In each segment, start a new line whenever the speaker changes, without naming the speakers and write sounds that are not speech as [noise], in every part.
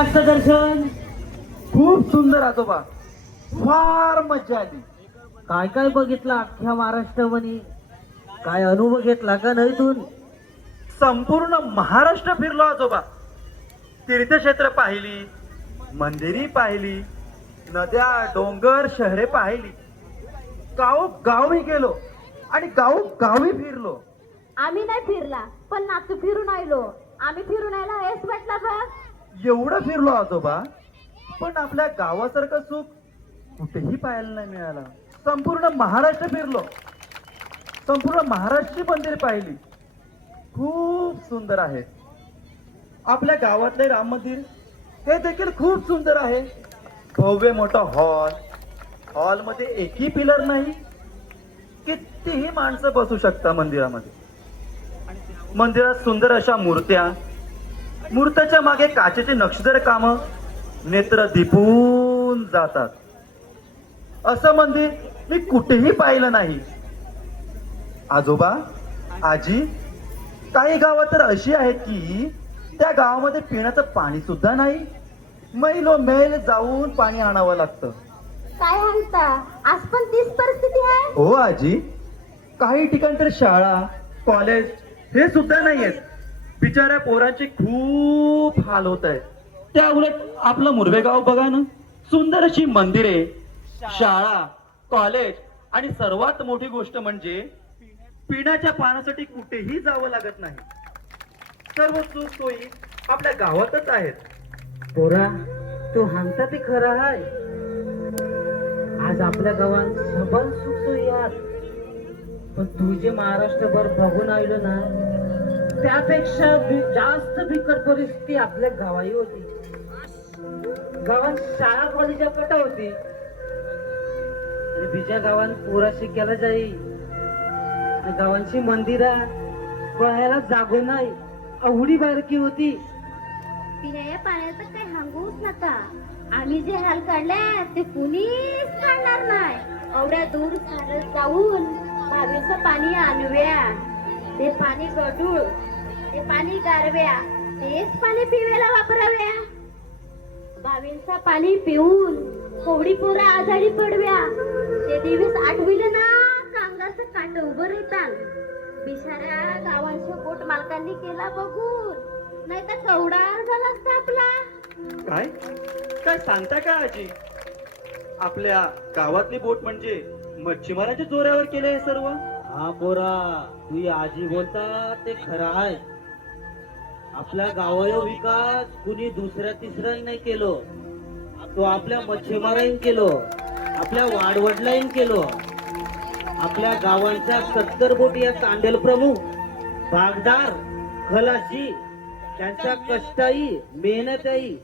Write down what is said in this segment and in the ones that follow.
महाराष्ट्र दर्शन
खूप सुंदर आजोबा. फार मजा आली.
काय काय बघितलं अख्ख्या महाराष्ट्रामध्ये काय अनुभव घेतला का नाही तू
संपूर्ण महाराष्ट्र फिरलो आजोबा. तीर्थक्षेत्र पाहिली मंदिरी पाहिली नद्या डोंगर शहरे पाहिली. गाव गावी गेलो आणि गाव गावी फिरलो.
आम्ही नाही फिरला पण नातू फिरून आलो आम्ही फिरून आयला हेच म्हटलं बघ.
एवढं फिरलो आजोबा पण आपल्या गावासारखं सुख कुठेही पाहायला नाही मिळालं. संपूर्ण महाराष्ट्र फिरलो. संपूर्ण महाराष्ट्री मंदिर पाहिली. खूप सुंदर आहे. आपल्या गावातले राम मंदिर हे देखील खूप सुंदर आहे. भव्य मोठा हॉल. हॉलमध्ये एकही पिलर नाही. कितीही माणसं बसू शकता मंदिरामध्ये. मंदिरात सुंदर अशा मूर्त्या मूर्त्याच्या मागे काचेचे नक्षीदार काम नेत्र दिपून जातात. असं मंदिर मी कुठेही पाहिलं नाही. आजोबा आजी काही गावं तर अशी आहेत की त्या गावामध्ये पिण्याचं पाणी सुद्धा नाही. मैलो मैल जाऊन पाणी आणावं लागतं.
काय म्हणता? आज पण तीच परिस्थिती आहे?
हो आजी. काही ठिकाणी तर शाळा कॉलेज हे सुद्धा नाही आहेत बिचाऱ्या पोरांचे खूप हाल होत आहेत. त्या उलट आपलं मुरबेगाव बघा ना. सुंदर अशी मंदिरे शाळा कॉलेज आणि सर्वात मोठी गोष्ट म्हणजे पिण्याच्या पाण्यासाठी कुठेही जावं लागत नाही. सर्व सुख सोयी आपल्या गावातच आहेत.
पोरा तू हमता ते खरं आहे आज आपल्या गावात सबल सुख सोयी आहात. पण तू जे महाराष्ट्रभर बघून आलो ना त्यापेक्षा जास्त बिकट परिस्थिती आपल्या गावाही होती. गावात शाळा कॉलेज कट होती. आणि बिच्या गावात पोरा शिकायला जाई. गावांची मंदिरा पळायला जागो नाही. अवडी बारकी होती.
पिण्याच्या पाण्याचं काही सांगूच नका. आम्ही जे हाल काढले ते कुणीच काढणार नाही. एवढ्या दूर जाऊन भावीचं पाणी आणूया. ते पाणी गडूळ ते पाणी गारव्या तेच पाणी पिवेला वापराव्या. भावींचं पाणी पिऊन कोवडी पोरं आजारी पडव्या. ते दिवस आठविले ना कांगाचं काट उभं राहतात. बिचाऱ्या गावांच्या पोट मालकांनी केला बघून. नाही तर केवढा झाला असता आपला.
काय? काय सांगता का आजी? आपल्या गावातली बोट म्हणजे मच्छीमाराच्या जोऱ्यावर केले हे सर्व?
हा पोरा तू आजी बोलता ते खरं आहे. आपल्या गावायो विकास कुणी दुसऱ्या तिसऱ्या नाही केलो. तो आपल्या मच्छीमाराईन केलो. आपल्या वाडवडलाईन केलो. आपल्या गावांच्या सत्तर बोटी या तांडेल प्रमुख भागदार खलाशी त्यांच्या कष्टाई मेहनताई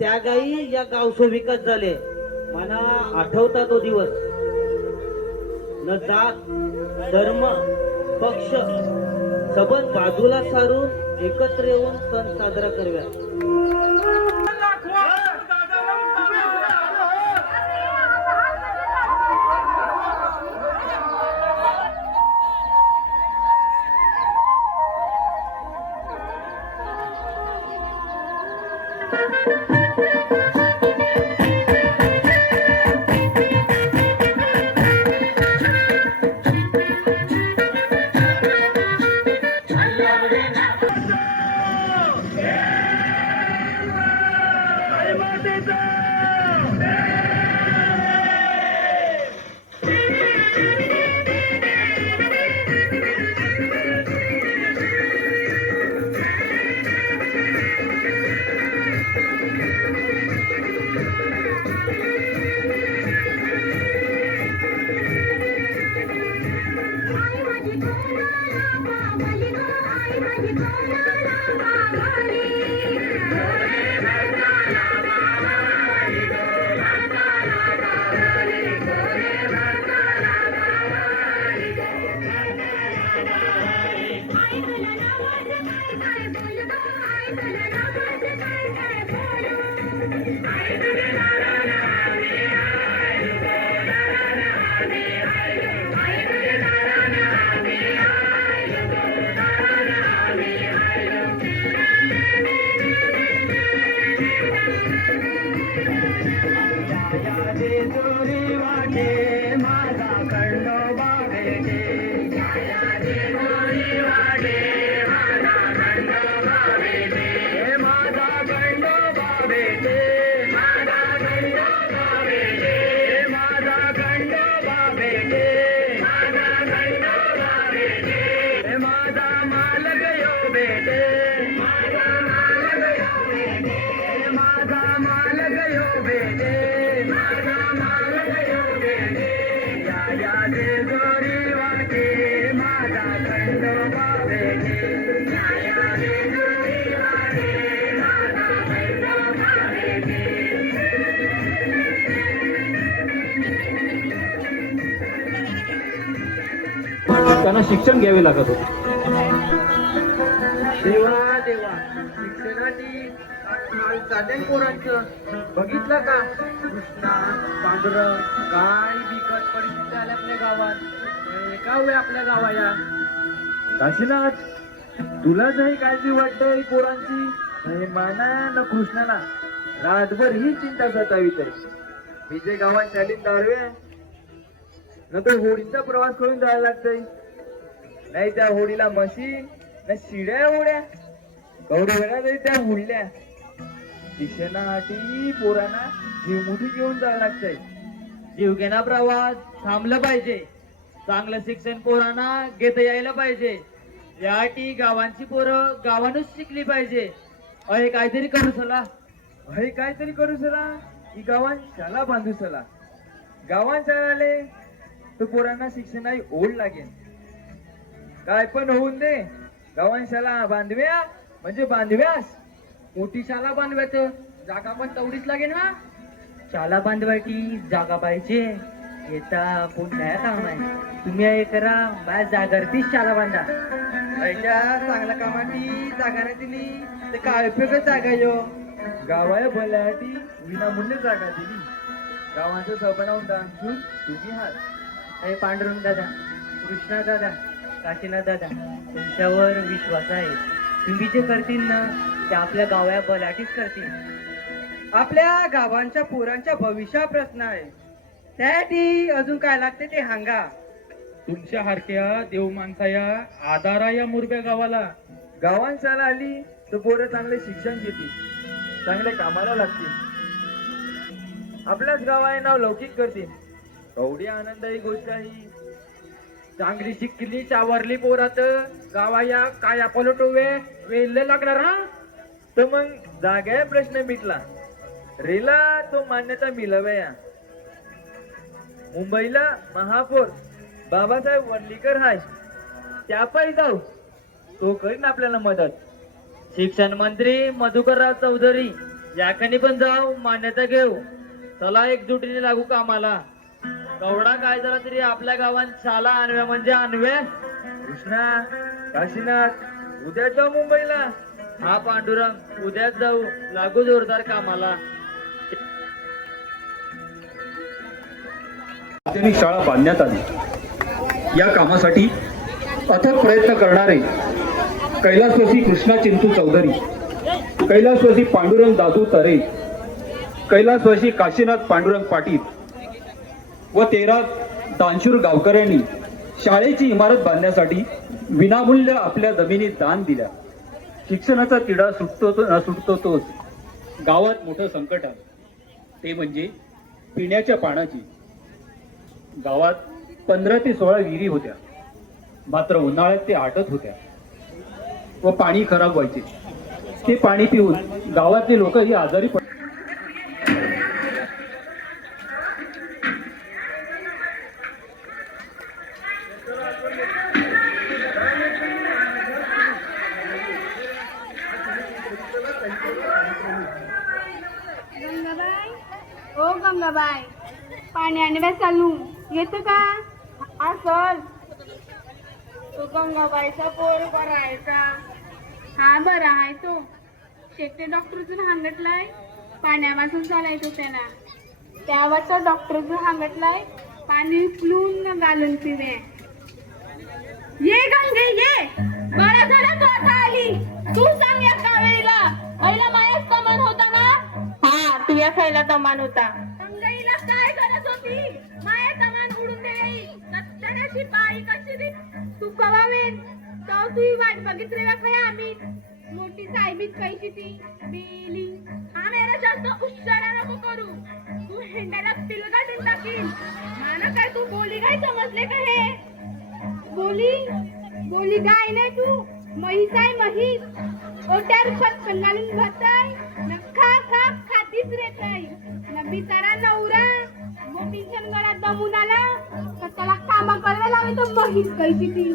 त्यागाई या गावचो विकास झाले. मला आठवता तो दिवस. न जात धर्म पक्ष सबंध बाजूला सारून एकत्र येऊन सण साजरा
करूया. Thursday! I'm gonna go, I'm gonna
go. शिक्षण घ्यावे लागत होते.
देवा देवा. शिक्षणाची चालेल पोरांचं. बघितलं का? कृष्णा पांढरं काय बिकट परिस्थिती आल्या आपल्या गावात? हे का आपल्या गावा या काशीनाथ तुला जरी काळजी वाटतंय पोरांची हे माना ना कृष्णाला. रातभर ही चिंता सतावी तरी. मी जे गावात चालीन दारवे न तो होडीचा प्रवास करून जायला लागतंय. नाही त्या होडीला म्हशी नाही शिड्या होड्या कवडे वेळा तरी त्या हुडल्या. शिक्षणासाठी पोरांना जीवमुठी घेऊन जावं लागतंय.
जीवघेणा प्रवास थांबलं पाहिजे. चांगलं शिक्षण पोरांना घेता यायला पाहिजे. यासाठी गावांची पोरं गावानच शिकली पाहिजे. अहे काहीतरी करू चला.
हे काहीतरी करू सला की गावान शाला बांधू चला. गावांच्या शाळाले तर पोरांना शिक्षणाची ओढ लागेल. काय पण होऊन दे. गावात शाळा बांधव्या म्हणजे बांधव्यास.
मोठी शाळा बांधवायचं जागा पण तेवढीच लागेल ना? शाळा बांधवायची जागा पाहिजे. येता पुन्हा काम आहे तुम्ही हे करा माझ्या जागरतीच शाळा बांधा.
ऐका चांगल्या कामाची जागा नाही दिली तर काय उपयोग जागा यो? गावाया भल्यासाठी विनामूल्य जागा दिली. गावाचं सबनावून दाखवून तुम्ही हात.
पांडुरंग दादा कृष्णा दादा काशीनाथ दादा तुमच्यावर विश्वास आहे. तुम्ही जे करतील ना ते आपल्या गाव्या बलाटीच करतील.
आपल्या गावांच्या पोरांच्या भविष्या प्रश्न आहे. त्यासाठी अजून काय लागते ते हांगा
तुमच्या हारक्या देव माणसाया आधारा या मुरब्या गावाला.
गावात चाल आली तर पोरं चांगले शिक्षण घेतील चांगल्या कामाला लागतील. आपल्याच गावाचे नाव लौकिक करतील. एवढी आनंदायी गोष्ट आहे.
चांगली शिकली चावरली पोरात गावाया काया पलटोवे. वेल्ले लागणार हा?
तर मग जागा प्रश्न मिटला. रेला तो मान्यता मिळवया. मुंबईला महापौर बाबासाहेब वडलीकर हाय. त्या पायी जाऊ. तो करीन आपल्याला मदत.
शिक्षण मंत्री मधुकरराव चौधरी. याकडे पण जाऊ मान्यता घेऊ. चला एकजुटीने लागू कामाला. कवडा काय झाला तरी आपल्या गावात शाला आणव्या म्हणजे आणवे.
कृष्णा काशीनाथ उद्या जाऊ मुंबईला.
हा पांडुरंग उद्याच जाऊ. लागू जोरदार कामाला.
सार्वजनिक शाळा बांधण्यात आली. या कामासाठी अथक प्रयत्न करणारे कैलासवासी कृष्णा चिंतू चौधरी कैलासवासी पांडुरंग दादू तरे कैलासवासी काशीनाथ पांडुरंग पाटील व तेरा दानशूर गावकऱ्यांनी शाळेची इमारत बांधण्यासाठी विनामूल्य आपल्या जमिनीत दान दिल्या. शिक्षणाचा तिढा सुटतो तो न सुटतो तोच गावात मोठं संकट आहे ते म्हणजे पिण्याच्या पाण्याची गावात पंधरा ते सोळा विहिरी होत्या. मात्र उन्हाळ्यात ते आटत होत्या. व पाणी खराब व्हायचे. ते पाणी पिऊन गावातले लोक ही आजारी
पाणी आणव्या चालू येतं का? असल तो गंगाबाईचा पोर बरा आहे का? हा बरा आहे तो. शेकटे डॉक्टरचं हांगटलाय. पाण्यापासून चालायचो त्यांना त्यावरचा डॉक्टरचं हांगटलाय. पाणी उचलून घालून पिणे ये गंगे ये. बरं झालं तू आता आली? तू सांग या कावेरीला पहिला माझ्याच तमान होता ना? हा तुझ्या खायला तमान होता. ती माया तू कवा वेन तू वाट बघित रे खया मोठी साहेबीत कैशी ती? बिली हा मेरा जास्त उच्चारा तू हेंड्याला पिलगाटून टाकील माना तू बोली काय समजले का हे? बोली? बोली गाय नाही तू? म्हैस आहे म्हैस. ओट्यावर खत घालून भरताय कैसी ती.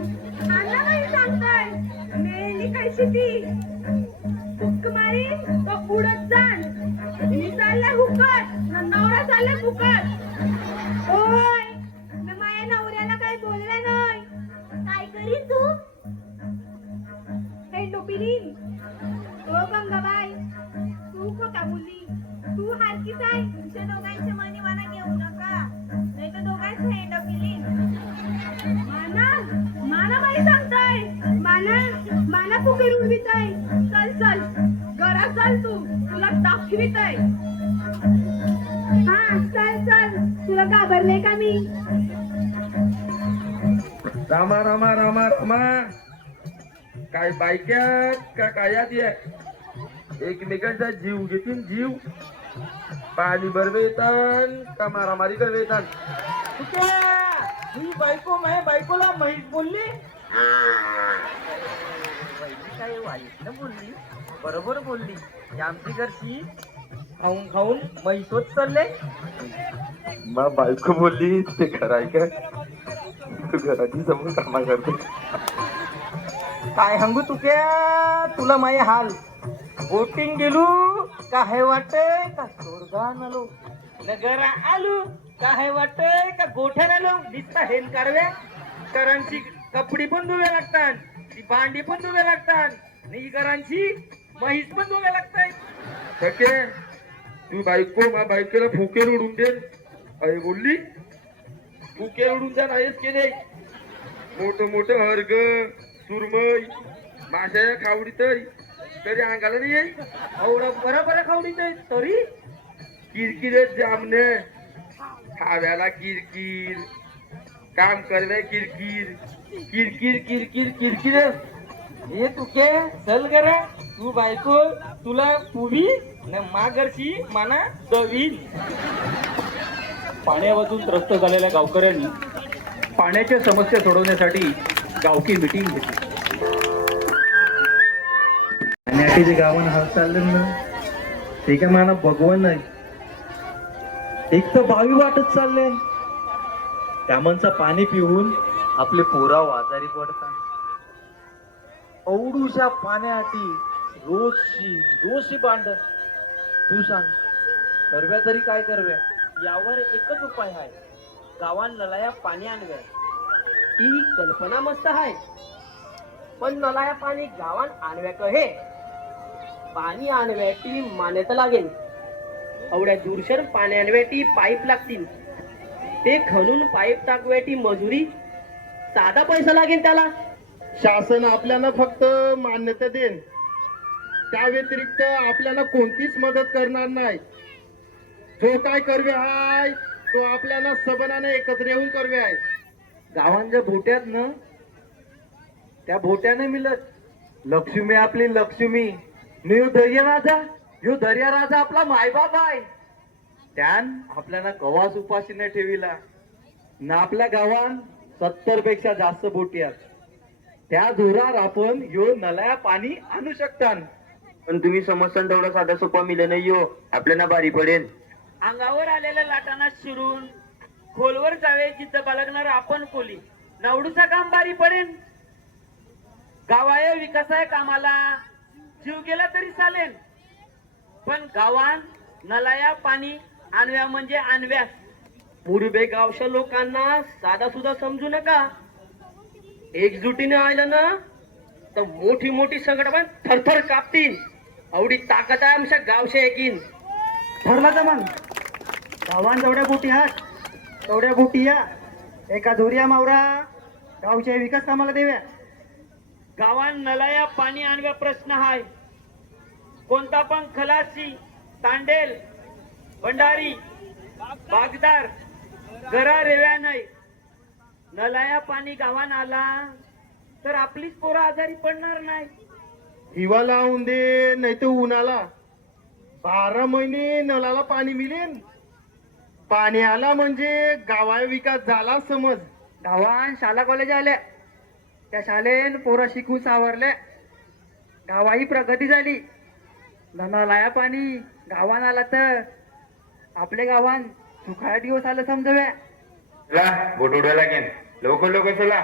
सांगताय. मेली कैसी ती. हुक्क मारी तो उडत जाण. मी चालला नवरा चालला माझ्या नवऱ्याला काही बोलले नाही. काय करी तू? हे टोपिली ओ गंगाबाई. तू
काय बायक्यात का कायात ये एकमेकांचा जीव घेतील जीव. पाणी बरवेतान का मारामारी करवेतान?
ही बायको माझ्या बायकोला म्हैस बोलली? काय वाईट न बोलली? बरोबर बोलली. आमची घरची खाऊन खाऊन म्हैसोच चालले.
मा बायको बोलली ते खरं आहे का? तू घराची समोर कामा करते.
काय सांगू तुक्या तुला माये हाल. बोटिंग गेलो काय वाटते का स्वर्गान आलो? नगरा आलो काय वाटते का गोठ्यान आलो? दिसता हेन कारव्या करांची कपडी पण धुवे लागतात ती भांडी पण धुवे लागतात आणि घरांची म्हैस पण धुवे लागतात.
ठके तू बायको मा बायकोला फुकेर उडून दे. अरे बोलली फुकेर उडून द्या नाहीच केले मोठ मोठ हरग सुरमई माशाया खावडीत तरी अंगाला नाही येईल
एवढं बरं बरं खावडीत तरी?
किरकिरे जामने. खाव्याला किरकिर काम करवे किरकिर. किरकिर किरकिर किरकिर.
हे तुके चल गर. तू बायको तुला पुवी न मागरची माना दवीन.
पाण्यावाचून त्रस्त झालेल्या गावकऱ्यांनी पाण्याच्या समस्या सोडवण्यासाठी गावकी मिटिंग घेतली.
पाण्याची जे गावान हाल चालले ना ते काय मला भगवान नाही. एक तर बावी वाटत चालले त्यामांचं पाणी पिऊन आपले पोराव आजारी पडतात. औडूशा पाण्याआटी रोजशी रोजशी बांड तू सांग करव्या तरी काय करव्या?
यावर एकच उपाय आहे. गावात नळाया पाणी आणव्या ही कल्पना मस्त आहे. पण नलाया पाणी गावात आणव्या हे? पाणी आणव्याची मान्यता लागेल. एवढ्या दूरशर पाणी आणव्याची पाईप लागतील. ते खणून पाईप टाकव्याची मजुरी. साधा पैसा लागेल त्याला.
शासन आपल्याला फक्त मान्यता देन. त्या व्यतिरिक्त आपल्याला कोणतीच मदत करणार नाही. जो काय करवे हाय? तो आपल्याला सबनाने एकत्र येऊन करवे आहे
गावांच्या भोट्यात न त्या भोट्याने मिळत लक्ष्मी आपली लक्ष्मी. न्यू ह्यो दर्या राजा ह्यो दर्या राजा आपला मायबाप आहे त्यान आपल्याला कवाच उपाशी नाही ठेविला. ना आपल्या गावात सत्तरपेक्षा जास्त बोटी आहेत. त्या जोरावर आपण यो नळ्या पाणी आणू शकता
पण तुम्ही समजता तेवढा साधा सोपा मिले नाही यो आपल्याला बारी पडेल
अंगावर आलेल्या लाटांना शिरून खोलवर जावे जिथं बाळगणार आपण कोली. नवडूचा काम बारी पडेन. गावाय विकासाय कामाला. जीव गेला तरी चालेल पण गावान नलाया पाणी आणव्या म्हणजे आणव्यास. मुरुबे गावच्या लोकांना साधा सुद्धा समजू नका. एकजुटीने आलं ना तर मोठी मोठी संकट पण थरथर कापतील. एवढी ताकद आहे आमच्या गावच्या एकीन.
ठरला तर मग. गावान जेवढ्या बोटी आहात तेवढ्या बोटी या. एका धोरिया मावरा गावच्या विकास कामाला देव्या.
गावात नलाया पाणी आणव्या प्रश्न हाय. कोणता पण खलासी तांडेल भंडारी बागदार घरा रेव्या नाही नलाया पाणी गावान आला
तर आपलीच पोरं आजारी पडणार नाही
हिवा लावून दे नाही तर उन्हाला बारा महिने नळाला पाणी मिळेल पाणी आला म्हणजे गावा विकास झाला समज.
गावान शाळा कॉलेज आल्या त्या शाळेन पोरं शिकून सावरल्या गावाही प्रगती झाली. नळाला पाणी गावान आला तर आपल्या गावान सुखाळा दिवस आलं समजव्या
चला बोट उडायला लागेल लवकर लवकर चला.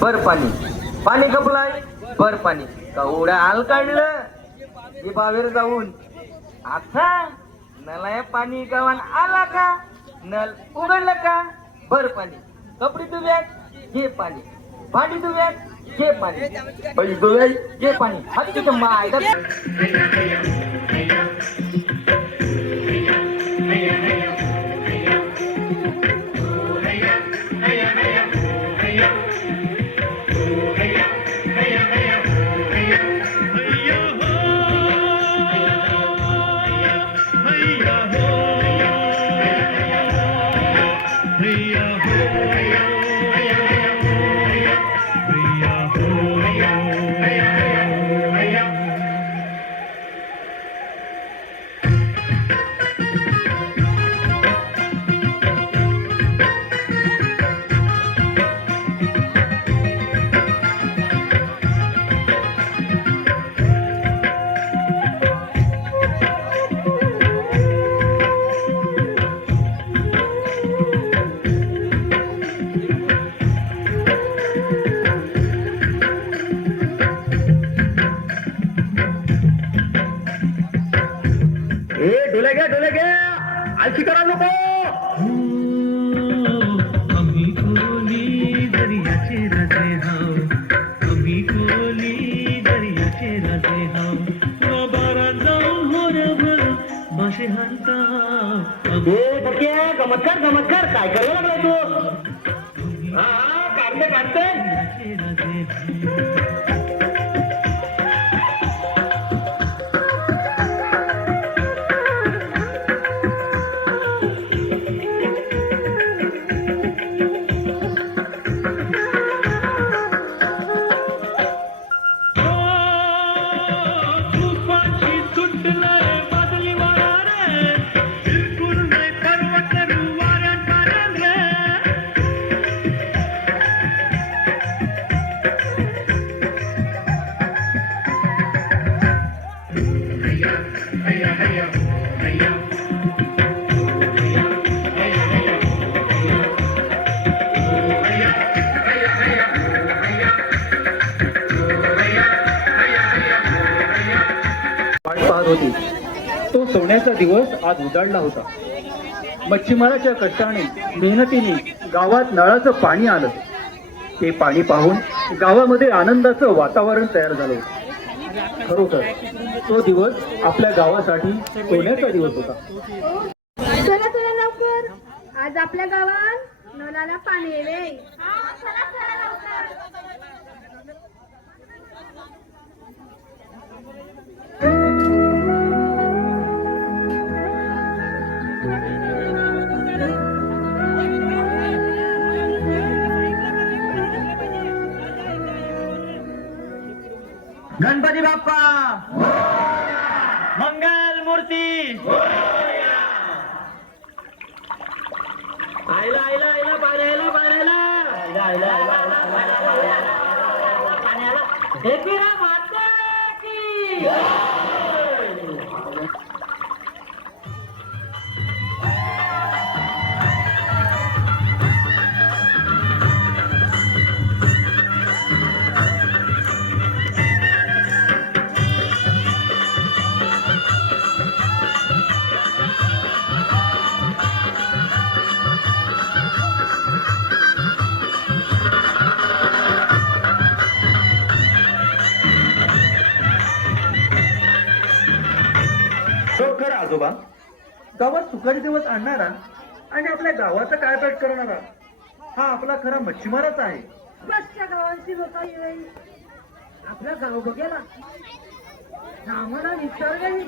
बर पाणी. पाणी कपलाय. बर पाणी. कवडा हाल काढलं? बाहेर जाऊन. आता नलाय पाणी गावान आला का? नल उघडलं का? बर पाणी. कपडे धुव्यात घे पाणी. भांडी धुव्यात घे पाणी. पैसे धुव्यात घे पाणी. हत्ती मायदा [laughs]
दर्याचे राजे हाव आम्ही कोली दर्याचे राजे हाव बाबारा जाऊन होरभर मासे हाणता
गमतकार गमतकार काय करायला लागलाय तू हा। काढते काढते
आज उजाडला होता. मच्छीमाराच्या कष्टाने मेहनतीने गावात नळाचं पाणी आलं. ते पाणी पाहून गावामध्ये आनंदाचं वातावरण तयार झालं होतं. खरोखर तो दिवस आपल्या गावासाठी सोन्याचा दिवस होता.
चला चला लवकर. आज आपल्या गावात नळाला पाणी येवे
गणपती बाप्पा! मंगल मूर्ती! आयला आयला आयला पाण्याला पाण्याला! आयला आयला
आणणारा आणि आपल्या गावाचं काय पेट करणारा हा आपला खरा मच्छीमारच आहे.
बसच्या गावांची लोक येईल
आपला गाव बघायला. आम्हाला विचार नाही.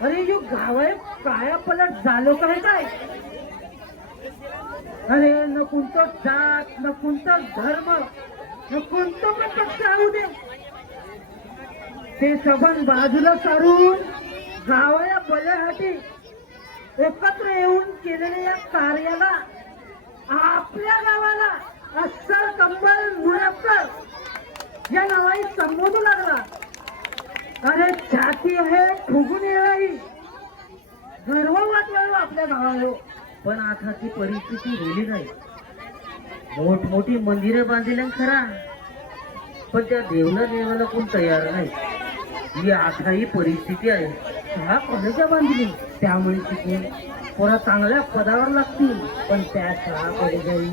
अरे यो गाव आहे काया पलट झालो काय काय? अरे न कोणतं जात न कोणतं धर्म न कोणतं पण पक्ष राहू दे. ते सबन बाजूला सारून गावाया बल्यासाठी एकत्र येऊन केलेल्या या कार्याला आपल्या गावाला अस्सल कंबल मुळकर या नावाने संबोधू लागला. अरे छाती आहे फुगून येणारी गर्व वाटवायो आपल्या गावाला. पण आता ती परिस्थिती गेली नाही. मोठमोठी मंदिरं बांधली खरा. पण त्या देवला देवाला कोण तयार नाही. ही आता ही परिस्थिती आहे. हा कोणाच्या बांधली. त्यामुळे शिकून पोरा चांगल्या पदावर लागतील. पण त्या शाळा कॉलेजाही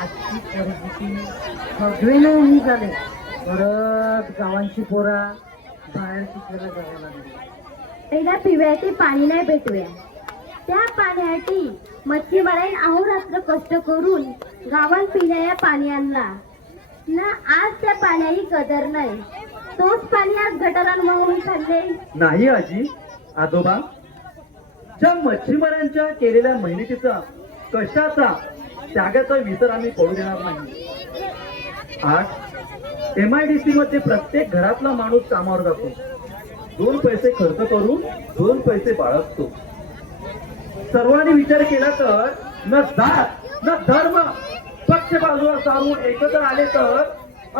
आजची परिस्थिती सगळे नाही झाले. परत गावांची पोरा बाहेर शिकायला जावं लागली.
पहिला पिवळ्याचे पाणी नाही भेटूया. त्या पाण्यासाठी मच्छीमारांनी अहोरात्र कष्ट करून गावात पिण्याया पाणी आणला ना आज त्या पाण्याही कदर नाही. तोच पाणी आज गटारात वाहून चालले.
नाही आजी आजोबा ज्या मच्छीमारांच्या केलेल्या मेहनतीचा कशाचा त्यागाचा विसर आम्ही पडू देणार नाही. आज एम आय डी सी मध्ये प्रत्येक घरातला माणूस कामावर जातो. दोन पैसे खर्च करून दोन पैसे बाळगतो. सर्वांनी विचार केला तर न जात न धर्म पक्ष बाजूला सारून एकत्र आले तर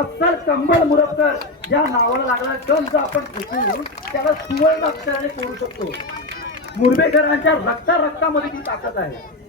अस्सल कंबल मुरबकर या नावाला लागला गंज आपण घेऊन त्याला सुवर्ण अक्षराने करू शकतो. मुरबेकरांच्या रक्ता रक्तामध्ये ती ताकद आहे.